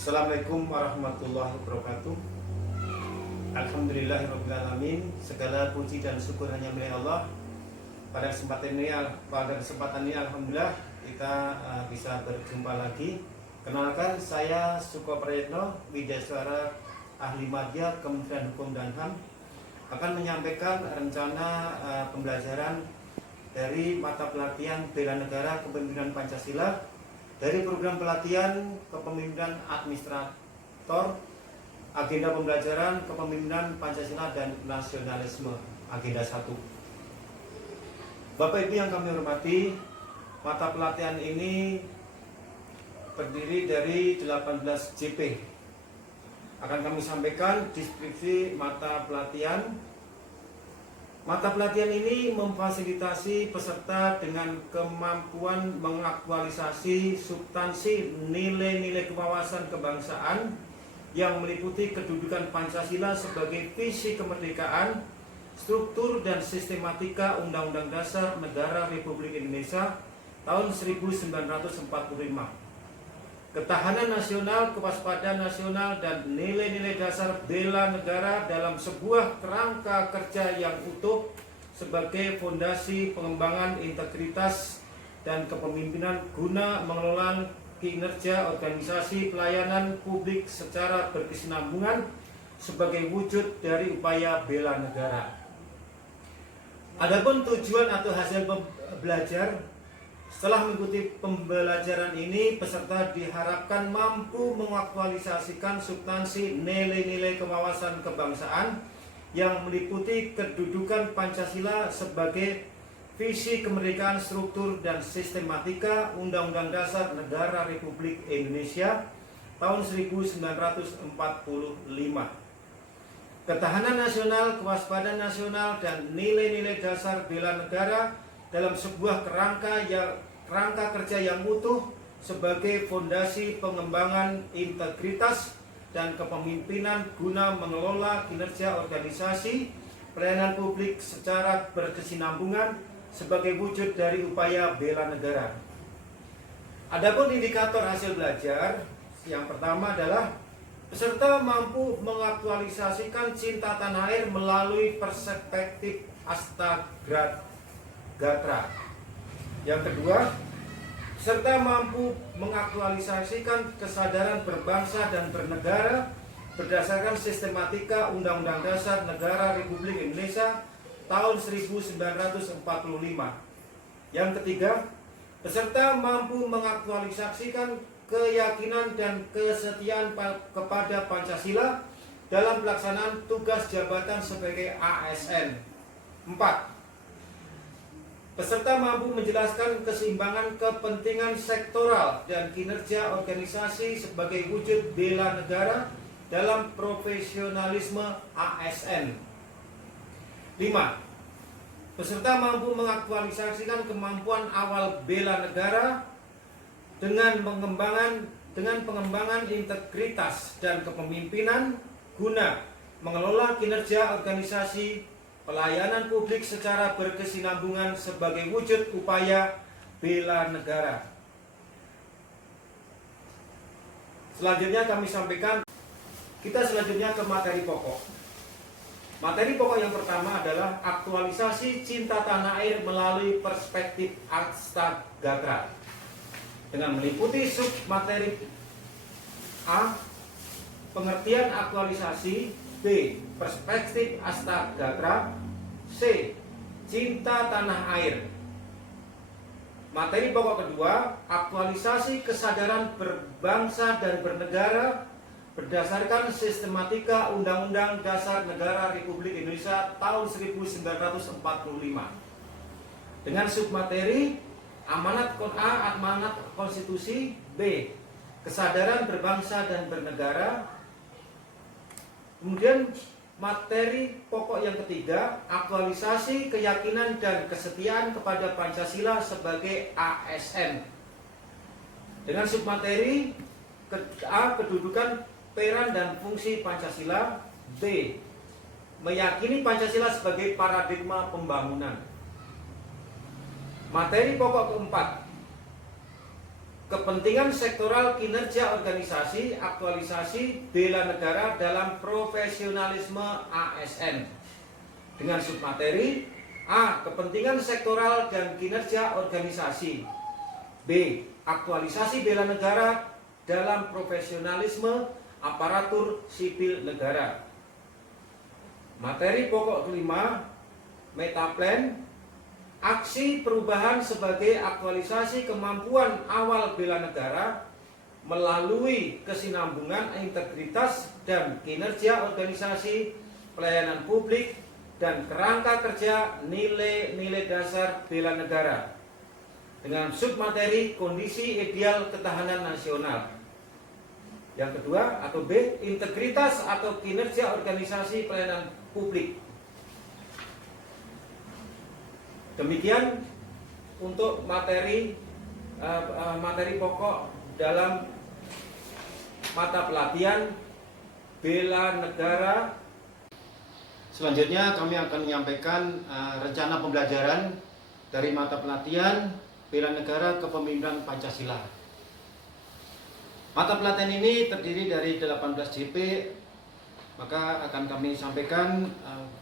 Assalamualaikum warahmatullahi wabarakatuh. Alhamdulillahirrahmanirrahim. Segala puji dan syukur hanya milik Allah. Pada kesempatan ini alhamdulillah kita bisa berjumpa lagi. Kenalkan, saya Suko Prayitno, Widyaswara Ahli Madya Kementerian Hukum dan HAM, akan menyampaikan rencana pembelajaran dari mata pelatihan Bela Negara Kepemimpinan Pancasila dari program pelatihan Kepemimpinan Administrator, agenda pembelajaran Kepemimpinan Pancasila dan Nasionalisme, agenda 1. Bapak Ibu yang kami hormati, mata pelatihan ini terdiri dari 18 JP. Akan kami sampaikan deskripsi mata pelatihan. Mata pelatihan ini memfasilitasi peserta dengan kemampuan mengaktualisasi substansi nilai-nilai kewawasan kebangsaan yang meliputi kedudukan Pancasila sebagai visi kemerdekaan, struktur dan sistematika Undang-Undang Dasar Negara Republik Indonesia tahun 1945, ketahanan nasional, kewaspadaan nasional, dan nilai-nilai dasar bela negara dalam sebuah kerangka kerja yang utuh sebagai fondasi pengembangan integritas dan kepemimpinan guna mengelola kinerja organisasi pelayanan publik secara berkesinambungan sebagai wujud dari upaya bela negara. Adapun tujuan atau hasil belajar, setelah mengikuti pembelajaran ini, peserta diharapkan mampu mengaktualisasikan substansi nilai-nilai kewawasan kebangsaan yang meliputi kedudukan Pancasila sebagai visi kemerdekaan, struktur dan sistematika Undang-Undang Dasar Negara Republik Indonesia tahun 1945, ketahanan nasional, kewaspadaan nasional, dan nilai-nilai dasar bela negara dalam sebuah kerangka kerja yang utuh sebagai fondasi pengembangan integritas dan kepemimpinan guna mengelola kinerja organisasi pelayanan publik secara berkesinambungan sebagai wujud dari upaya bela negara. Adapun indikator hasil belajar, yang pertama adalah peserta mampu mengaktualisasikan cinta tanah air melalui perspektif Astagatra. Yang kedua, peserta mampu mengaktualisasikan kesadaran berbangsa dan bernegara berdasarkan sistematika Undang-Undang Dasar Negara Republik Indonesia tahun 1945. Yang ketiga, peserta mampu mengaktualisasikan keyakinan dan kesetiaan kepada Pancasila dalam pelaksanaan tugas jabatan sebagai ASN. 4. Peserta mampu menjelaskan keseimbangan kepentingan sektoral dan kinerja organisasi sebagai wujud bela negara dalam profesionalisme ASN. 5. Peserta mampu mengaktualisasikan kemampuan awal bela negara dengan pengembangan integritas dan kepemimpinan guna mengelola kinerja organisasi pelayanan publik secara berkesinambungan sebagai wujud upaya bela negara. Selanjutnya kami sampaikan, kita selanjutnya ke materi pokok. Materi pokok yang pertama adalah aktualisasi cinta tanah air melalui perspektif Astagatra, dengan meliputi submateri A, pengertian aktualisasi; B, perspektif Astagatra; C, cinta tanah air. Materi pokok kedua, aktualisasi kesadaran berbangsa dan bernegara berdasarkan sistematika Undang-Undang Dasar Negara Republik Indonesia tahun 1945, dengan submateri amanat konstitusi; B, kesadaran berbangsa dan bernegara. Kemudian materi pokok yang ketiga, aktualisasi keyakinan dan kesetiaan kepada Pancasila sebagai ASN, dengan submateri A, kedudukan, peran dan fungsi Pancasila; B, meyakini Pancasila sebagai paradigma pembangunan. Materi pokok keempat, kepentingan sektoral kinerja organisasi, aktualisasi bela negara dalam profesionalisme ASN. Dengan submateri A. Kepentingan sektoral dan kinerja organisasi. B. Aktualisasi bela negara dalam profesionalisme aparatur sipil negara. Materi pokok kelima, metaplan, aksi perubahan sebagai aktualisasi kemampuan awal bela negara melalui kesinambungan integritas dan kinerja organisasi pelayanan publik dan kerangka kerja nilai-nilai dasar bela negara. Dengan submateri kondisi ideal ketahanan nasional. Yang kedua atau B, integritas atau kinerja organisasi pelayanan publik. Demikian untuk materi pokok dalam mata pelatihan bela negara. Selanjutnya kami akan menyampaikan rencana pembelajaran dari mata pelatihan bela negara kepemimpinan Pancasila. Mata pelatihan ini terdiri dari 18 JP, maka akan kami sampaikan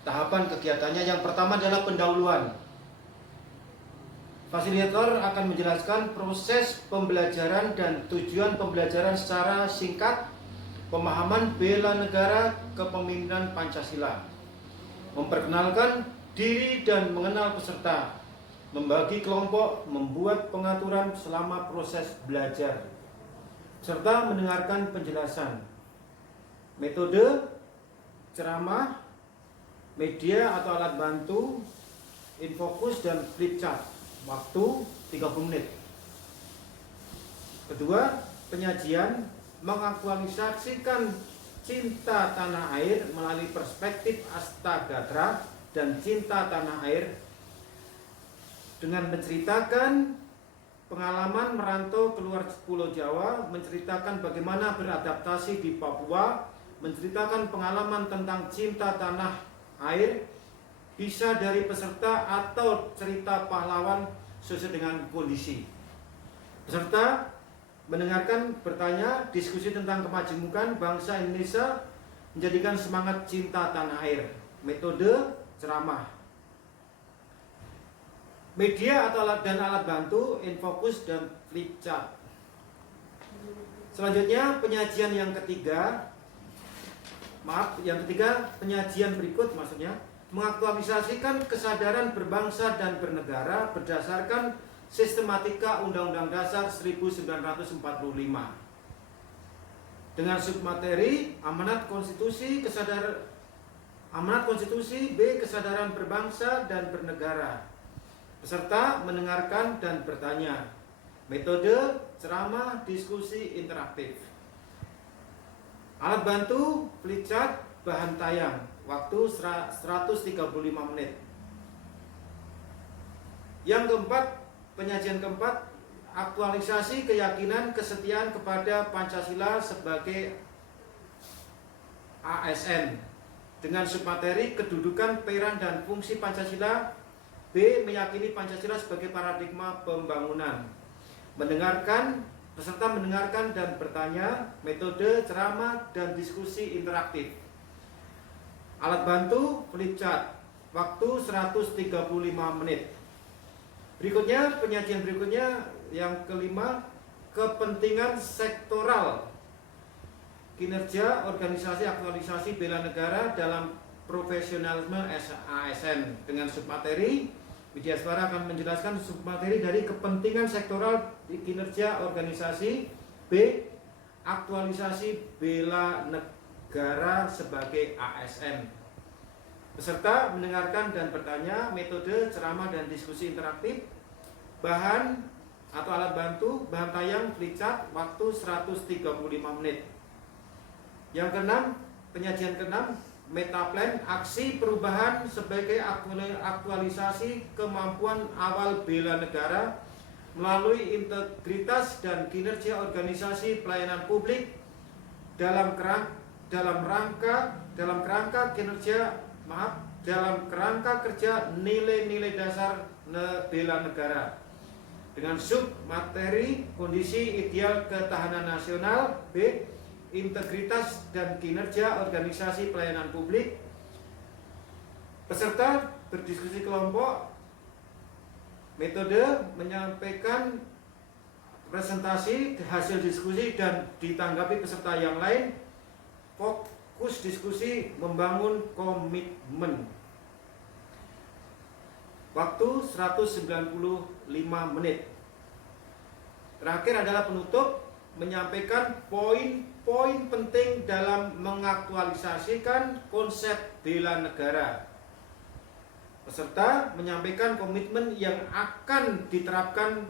tahapan kegiatannya. Yang pertama adalah pendahuluan. Fasilitator akan menjelaskan proses pembelajaran dan tujuan pembelajaran secara singkat, pemahaman bela negara kepemimpinan Pancasila, memperkenalkan diri dan mengenal peserta, membagi kelompok, membuat pengaturan selama proses belajar, serta mendengarkan penjelasan. Metode, ceramah, media atau alat bantu, infokus dan flip chart. Waktu 30 menit. Kedua, penyajian mengaktualisasikan cinta tanah air melalui perspektif Astagatra dan cinta tanah air dengan menceritakan pengalaman merantau keluar Pulau Jawa, menceritakan bagaimana beradaptasi di Papua, menceritakan pengalaman tentang cinta tanah air, bisa dari peserta atau cerita pahlawan sesuai dengan kondisi. Peserta mendengarkan, bertanya, diskusi tentang kemajemukan bangsa Indonesia, menjadikan semangat cinta tanah air. Metode ceramah. Media atau alat bantu, infokus dan flip chart. Selanjutnya penyajian yang ketiga. Penyajian berikut maksudnya mengaktualisasikan kesadaran berbangsa dan bernegara berdasarkan sistematika Undang-Undang Dasar 1945 dengan submateri amanat konstitusi, B, kesadaran berbangsa dan bernegara. Peserta mendengarkan dan bertanya. Metode ceramah, diskusi interaktif. Alat bantu, flip chart, bahan tayang. Waktu 135 menit. Yang keempat, penyajian keempat, aktualisasi keyakinan kesetiaan kepada Pancasila sebagai ASN dengan submateri kedudukan, peran dan fungsi Pancasila. B, meyakini Pancasila sebagai paradigma pembangunan. Peserta mendengarkan dan bertanya. Metode ceramah dan diskusi interaktif. Alat bantu, flip chart. Waktu 135 menit. Penyajian berikutnya yang kelima, kepentingan sektoral kinerja organisasi aktualisasi bela negara dalam profesionalisme ASN dengan submateri. Widya Aswara akan menjelaskan submateri dari kepentingan sektoral kinerja organisasi. B, aktualisasi bela negara sebagai ASN. Peserta mendengarkan dan bertanya. Metode ceramah dan diskusi interaktif. Bahan atau alat bantu, bahan tayang, flip chart. Waktu 135 menit. Yang keenam, penyajian keenam, metaplan, aksi perubahan sebagai aktualisasi kemampuan awal bela negara melalui integritas dan kinerja organisasi pelayanan publik dalam kerangka kerja nilai-nilai dasar bela negara. dengan sub materi kondisi ideal ketahanan nasional. B. Integritas dan kinerja organisasi pelayanan publik. Peserta berdiskusi kelompok. Metode menyampaikan presentasi hasil diskusi dan ditanggapi peserta yang lain. Fokus diskusi membangun komitmen. Waktu 195 menit. Terakhir adalah penutup, menyampaikan poin-poin penting dalam mengaktualisasikan konsep bela negara. Peserta menyampaikan komitmen yang akan diterapkan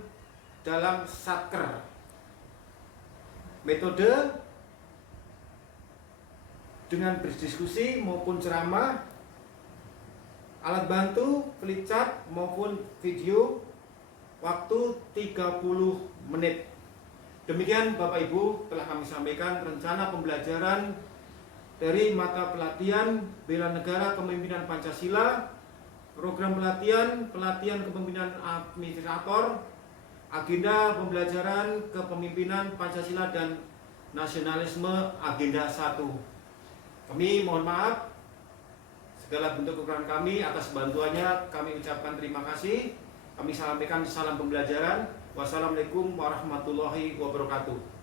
dalam Satker. Metode dengan berdiskusi maupun ceramah. Alat bantu, flipchart maupun video. Waktu 30 menit. Demikian Bapak Ibu telah kami sampaikan rencana pembelajaran dari mata pelatihan Bela Negara Kepemimpinan Pancasila, program pelatihan kepemimpinan administrator, agenda pembelajaran kepemimpinan Pancasila dan nasionalisme agenda 1. Kami mohon maaf segala bentuk kekurangan kami. Atas bantuannya kami ucapkan terima kasih. Kami sampaikan salam pembelajaran. Wassalamualaikum warahmatullahi wabarakatuh.